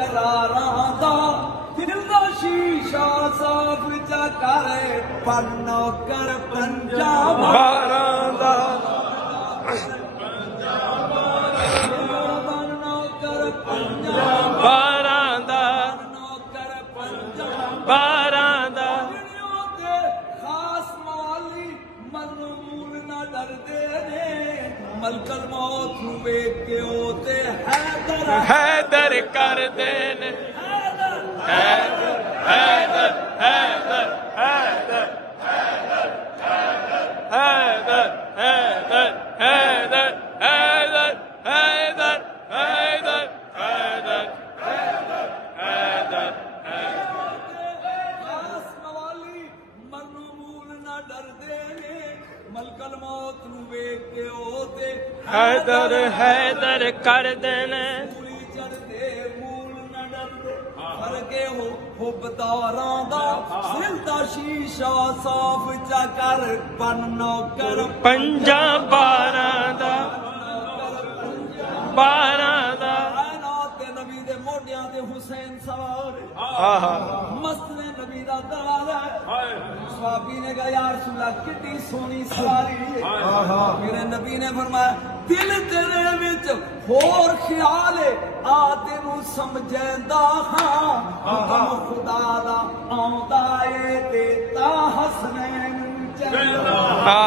करारां दा दिल दा शीशा साफ चा करे पर नौकर पंजाब दा मलकल मौत वेख के ओते हैदर कर देन हैदर हैदर हैदर हैदर हैदर हैदर हैदर हैदर हैदर हैदर हैदर हैदर मवाली मनु मूल ना डरदे ने मलकल मौत वेख के ओते हैदर हैदर कर देने चढ़दे मूल न डरदे फरके हो हुबदारां दा दिल दा शीशा साफ चा कर पन नौकर पंजाब बारां दा नबी दे मोढियां ते हुसैन सवार मस्त ने नबी दा दलाल है सहाबी ने कहा यार रसूलल्लाह कितनी सोनी सवारी है मेरे नबी ने फरमाया दिल तेरे विच होर ख्याल है आ तेनू समझेंदा हां हुक्म खुदा दा आंदा ए ते ता हसनैन चलदा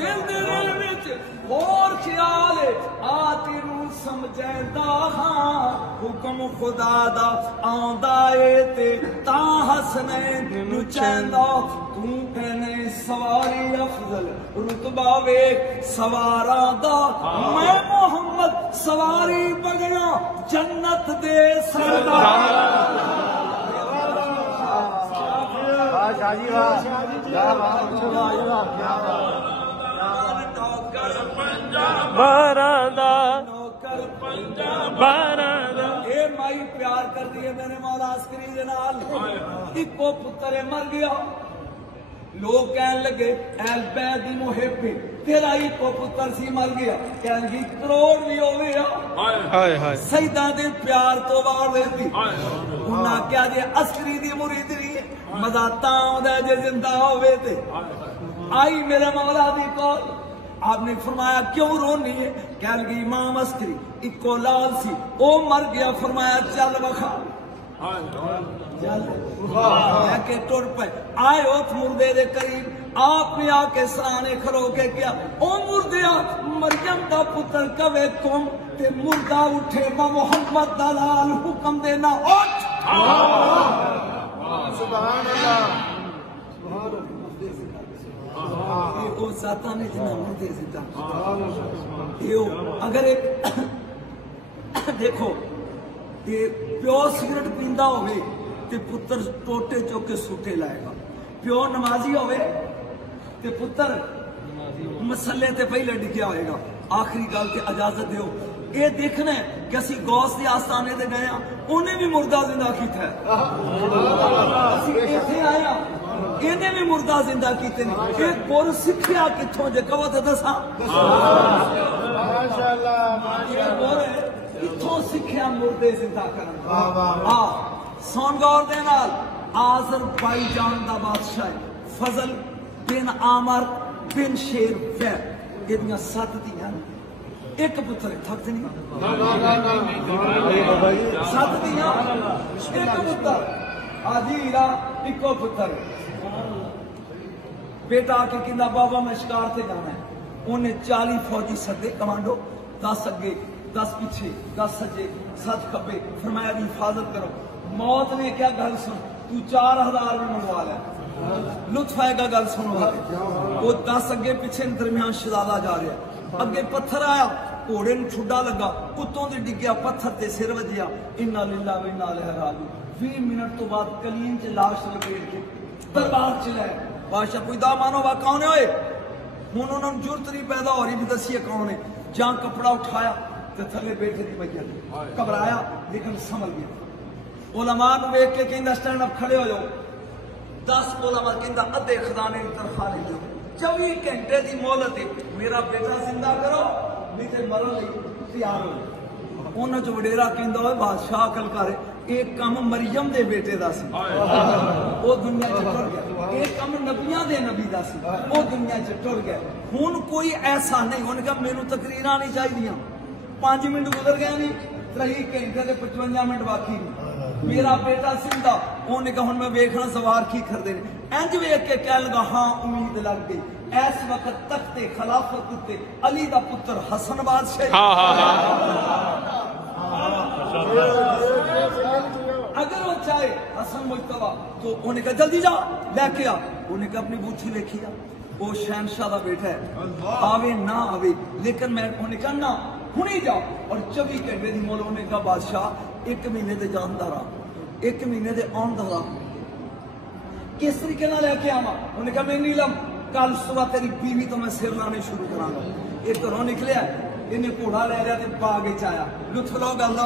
दिल तेरे विच होर ख्याल है आ तेनू समझेंदा हां हुक्म खुदा दा आंदा ए ते ता हसनैन नू चैंदा तू कहने सवारी अफजल रुतबा वे सवारां दा मैं मोहम्मद सवारी बगया जन्नत दे सरदार माई प्यार कर दिए मेरे मौला अस्करी दे नाल इको पुत्र मर गया लोग कहन लगे ऐल बैदी मुहिब्बी तेरा इको पुत्र सी मर गया कहन की करोड़ भी हो गया सईदा दे प्यार तो वार देती उन्हें क्या जे अस्करी दी मुरीदरी मजा तां आउंदा जे जिंदा होवे ते आई मेरे मौला दी कौल आपने फरमाया क्यों रोनी है कह लगी इमाम अस्करी इको लाल सी ओ मर गया फरमाया चल बखा के टुर पे आए उस मुर्दे दे करीब आपने आके सराने खलो के क्या ओ मुर्दिया मरियम दा पुत्र कवे तुम ते मुर्दा उठे ना मोहम्मद दा लाल हुक्म देना उठ सुभान अल्लाह ने मुर्दे जिंदा अगर एक देखो ये प्यो सिगरेट पींदा होवे ते पुत्र टोटे चौक के सूटे लाएगा प्यो नमाजी होवे ते पुत्र मसले ते पहले डिग्या होएगा आखिरी गल ते इजाजत दो ये देखना है कि असी गौस के आस्थाने ते गए उन्हें भी मुर्दा जिंदा किया आया इन्हें भी मुर्दा जिंदा किते ने एक गुर सिखिया किथों जे कहो तो दसा किथों सिखिया मुर्दे जिंदा करन हां सोन गौर दे नाल आज़रबाईजान दा बादशाह फजल बिन आमर बिन शेर वैर इदियां 7 धीआं एक पुत्र थक नहीं 7 धीआं एक पुत्र आजीरा इको पुत्र बेटा आके कहना बाबा मैं शिकार से जाना है उन्हें 40 फौजी सदे कमांडो 10 अगे 10 पीछे 10 सजे 7 खब्बे फरमाया की हिफाजत करो मौत ने क्या गल सुन तू 4000 में मंगवा ले लुत्फ आएगा गल सुन वो 10 अगे पीछे दरमियान शहजादा जा रहा अगे पत्थर आया घोड़े ने ठुड्डा लगा उत्तों से डिग्या पत्थर ते सिर वजिया इन्ना लिल्लाह व इन्ना इलैहि राजिऊन 20 मिनट तो बाद कलीन च लाश लपेट के दरबार च लाया बादशाह पुछदा मानो वा कौन है हुण उन्होंने जरूरत नहीं पैदा हो रही भी दसिए कौन है जहां कपड़ा उठाया तो थले बैठे थी भैया घबराया लेकिन समझ गया उलमा वेख के कहंदा स्टैंड अप खड़े हो जाओ 10 उलमा कहंदा अद्धे खजाने की तरफा ले जाओ 24 घंटे की मोहलत है मेरा बेटा जिंदा करो नहीं तो मरन तैयार हो उन्होंने चो वडेरा कहंदा होए बादशाह अकल कर, एक काम मरियम दे बेटे दा सी, वो दुनिया च टुर गया। एक काम नबियां दे नबी दा सी, वो दुनिया च टुर गया। हुण कोई ऐसा नहीं, उन्होंने कहा मैनू तकरीरां नहीं चाहिए, 5 मिनट गुजर गए नहीं, 3 घंटे ते 55 मिनट बाकी नहीं। मेरा बेटा सिंधा, उन्हें कहा हुण मैं वेखना सवार की करदे ने, इंज वेख के कह लगा हाँ उम्मीद लग गई। इस वक्त तख्ते खिलाफत उत्ते अली दा पुत्र हसन बादशाह, अगर वो चाहे हसन मुश्तबा तो उन्हें कहा जल्दी जा लेके आ। उन्हें कहा अपनी बूथी लेके आ, वो शहनशाह का बेटा है, आवे ना आवे, लेकिन मैं उन्हें कहा ना हुणी जाओ। और 24 घंटे की मोल। उन्हें कहा बादशाह 1 महीने के जानदा रहा, 1 महीने के आउंदा रहा, किस तरीके लेके आवा। उन्हें कहा मैं नीलम कल सुबह तेरी बीवी तो मैं सिर लाने शुरू करांगा। एक घरों निकलिया, इन्हें घोड़ा ले लिया, बाग च आया, लुत्फ लो गल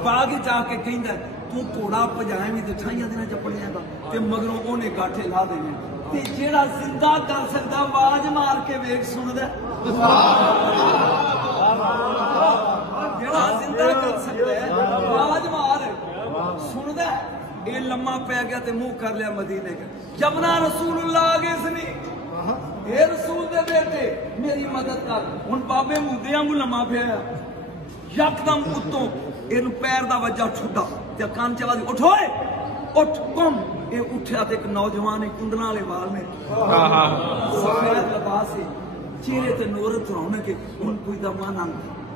बाग च आके कहंदा तू घोड़ा भजाए भी तो 28 दिन च पड़ियागा, मगरों उन्हें गाठे ला देने। जेड़ा जिंदा कर सकता आवाज मार के वेख सुनदा, जेड़ा जिंदा कर सकता है आवाज मार सुनदा। ये लम्मा पै गया ते मुंह कर लिया मदीने का। जबना रसूलुल्लाह आ गए सनी, ये रसूल दे बेटे मेरी मदद कर। हुण बाबे मुद्दे वांगू लम्मा पिया, यकदम उत्तों इन पैर दा वज्जा छुट्टा ते कान च आवाज उठो उठ कम। ये उठा तो एक नौजवान कुंडना वाले वाल में, सफेद लिबास है, चेहरे ते नूरत रौनक है। हुण कोई दमा नंग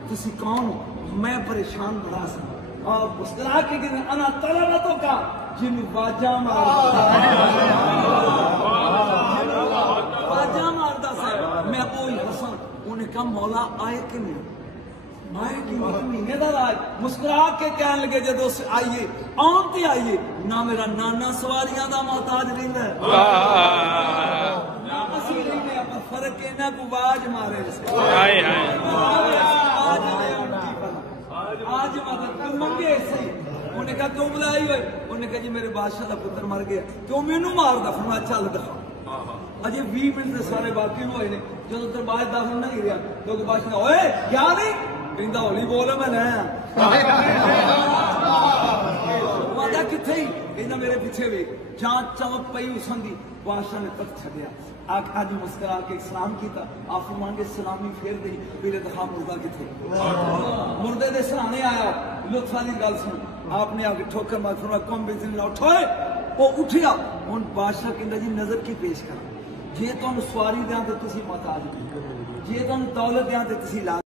तुसी कौन हो? मैं परेशान बड़ा सा। और मुस्कुरा के कहते अना तलबतों का जिन वाजा मारदा सा मैं वो हसन। उन्हें कहा मौला आए कि नहीं आए कि महीने का राज। मुस्कुरा के कहने लगे जो आइए आउन ते आइए ना मेरा नाना सवारियां का मोहताज रहिंदा असीं रहिंदे पर फर्क इन्ना को आवाज मारे आज मदद मंगे सही। उन्हें कहा क्यों बुलाई हुए? उन्हें कहा जी मेरे बादशाह का पुत्र मर गया। क्यों मैनू मारदा? फरमाया चल दिखा। अजे 20 मिनट से सारे बाकी हुए ने, जो दरबार दाखिल नहीं रहा तो बादशाह ओए क्या नहीं कहता हौली बोल मैं लाया किथे ही कहना मेरे पिछे वे जहां चमक पई उसन दी। बादशाह ने तख्त छड़िया, अज मुस्कुरा के सलाम किया। आप फरमांगे सलामी फेर दी, मेरे दखा मुर्दा किथे? मुर्दे दे सराहने आया। लुत्फा दी गल सुन, आपने आके ठोकर मार फरमाया कौम बिजली उठो। वो उठिया। हुण बादशाह कहंदा जी नजर की पेश करा, जे तुहानू सवारी दें तो तुसी मत आ जाओ, जे तुहानू दौलत दें तो तुसी ला